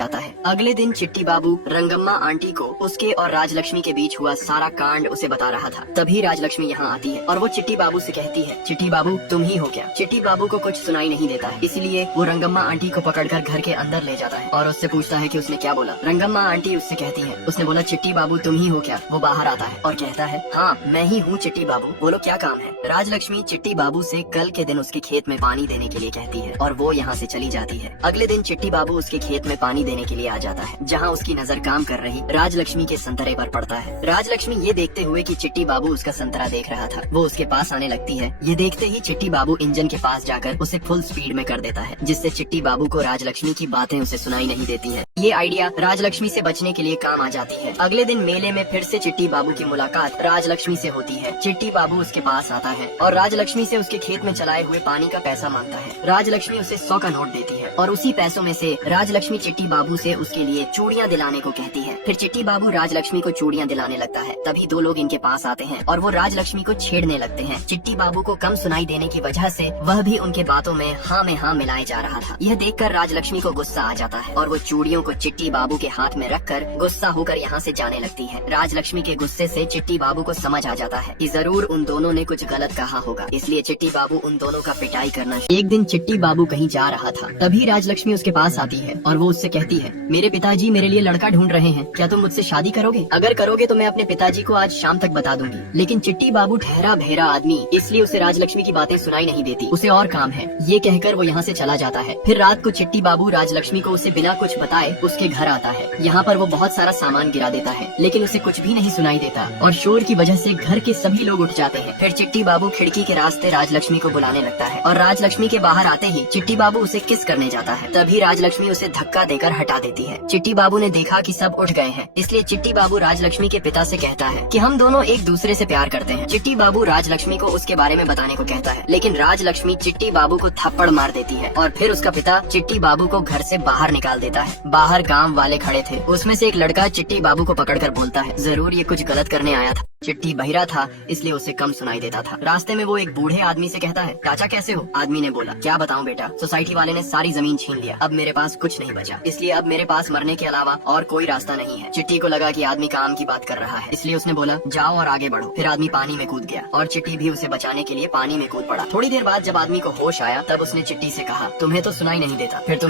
जाता है। अगले दिन चिट्टी बाबू रंगम्मा आंटी को उसके और राजलक्ष्मी के बीच हुआ सारा कांड उसे बता रहा था। तभी राजलक्ष्मी यहाँ आती है और वो चिट्टी बाबू से कहती है, चिट्टी बाबू तुम ही हो क्या? चिट्टी बाबू को कुछ सुनाई नहीं देता है, इसीलिए वो रंगम्मा आंटी को पकड़कर घर के अंदर ले जाता है और उससे पूछता है कि उसने क्या बोला। रंगम्मा आंटी उससे कहती है, उसने बोला चिट्टी बाबू तुम ही हो क्या? वो बाहर आता है और कहता है, हाँ मैं ही हूँ चिट्टी बाबू, बोलो क्या काम है? राजलक्ष्मी चिट्टी बाबू से कल के दिन उसके खेत में पानी देने के लिए कहती है और वो यहाँ से चली जाती है। अगले दिन चिट्टी बाबू उसके खेत में पानी देने के लिए आ जाता है, जहाँ उसकी नजर काम कर रही राजलक्ष्मी के संतरे पर पड़ता है। राजलक्ष्मी ये देखते हुए कि चिट्टी बाबू उसका संतरा देख रहा था, वो उसके पास आने लगती है। ये देखते ही चिट्टी बाबू इंजन के पास जाकर उसे फुल स्पीड में कर देता है, जिससे चिट्टी बाबू को राजलक्ष्मी की बातें उसे सुनाई नहीं देती है। ये आइडिया राजलक्ष्मी से बचने के लिए काम आ जाती है। अगले दिन मेले में फिर से चिट्टी बाबू की मुलाकात राजलक्ष्मी से होती है। चिट्टी बाबू उसके पास आता है और राजलक्ष्मी से उसके खेत में चलाए हुए पानी का पैसा मांगता है। राजलक्ष्मी उसे 100 का नोट देती है और उसी पैसों में से राजलक्ष्मी चिट्टी बाबू से उसके लिए चूड़ियाँ दिलाने को कहती है। फिर चिट्टी बाबू राजलक्ष्मी को चूड़ियाँ दिलाने लगता है। तभी दो लोग इनके पास आते हैं और वो राजलक्ष्मी को छेड़ने लगते हैं। चिट्टी बाबू को कम सुनाई देने की वजह से वह भी उनके बातों में हाँ मिलाए जा रहा था। यह देखकर राजलक्ष्मी को गुस्सा आ जाता है और वो चूड़ियों को चिट्टी बाबू के हाथ में रखकर गुस्सा होकर यहाँ से जाने लगती है। राजलक्ष्मी के गुस्से से चिट्टी बाबू को समझ आ जाता है कि जरूर उन दोनों ने कुछ गलत कहा होगा, इसलिए चिट्टी बाबू उन दोनों का पिटाई करना। एक दिन चिट्टी बाबू कहीं जा रहा था, तभी राजलक्ष्मी उसके पास आती है और वो उससे कहती है, मेरे पिताजी मेरे लिए लड़का ढूंढ रहे हैं, क्या तुम मुझसे शादी करोगे? अगर करोगे तो मैं अपने पिताजी को आज शाम तक बता दूंगी। लेकिन चिट्टी बाबू ठहरा बहरा आदमी, इसलिए उसे राजलक्ष्मी की बातें सुनाई नहीं देती, उसे और काम है। ये कहकर वो यहाँ से चला जाता है। फिर रात को चिट्टी बाबू राजलक्ष्मी को उसे बिना कुछ बताए उसके घर आता है। यहाँ पर वो बहुत सारा सामान गिरा देता है, लेकिन उसे कुछ भी नहीं सुनाई देता और शोर की वजह से घर के सभी लोग उठ जाते हैं। फिर चिट्टी बाबू खिड़की के रास्ते राजलक्ष्मी को बुलाने लगता है और राजलक्ष्मी के बाहर आते ही चिट्टी बाबू उसे किस करने जाता है। तभी राजलक्ष्मी उसे धक्का देकर हटा देती है। चिट्टी बाबू ने देखा कि सब उठ गए हैं, इसलिए चिट्टी बाबू राजलक्ष्मी के पिता से कहता है कि हम दोनों एक दूसरे से प्यार करते हैं। चिट्टी बाबू राजलक्ष्मी को उसके बारे में बताने को कहता है, लेकिन राजलक्ष्मी चिट्टी बाबू को थप्पड़ मार देती है और फिर उसका पिता चिट्टी बाबू को घर से बाहर निकाल देता है। बाहर गांव वाले खड़े थे, उसमें से एक लड़का चिट्टी बाबू को पकड़कर बोलता है, जरूर ये कुछ गलत करने आया था। चिट्टी बहिरा था, इसलिए उसे कम सुनाई देता था। रास्ते में वो एक बूढ़े आदमी से कहता है, चाचा कैसे हो? आदमी ने बोला, क्या बताऊं बेटा, सोसाइटी वाले ने सारी जमीन छीन लिया, अब मेरे पास कुछ नहीं बचा, इसलिए अब मेरे पास मरने के अलावा और कोई रास्ता नहीं है। चिट्टी को लगा कि आदमी काम की बात कर रहा है, इसलिए उसने बोला, जाओ और आगे बढ़ो। फिर आदमी पानी में कूद गया और चिट्टी भी उसे बचाने के लिए पानी में कूद पड़ा। थोड़ी देर बाद जब आदमी को होश आया, तब उसने चिट्टी से कहा, तुम्हें तो सुनाई नहीं देता, फिर तुम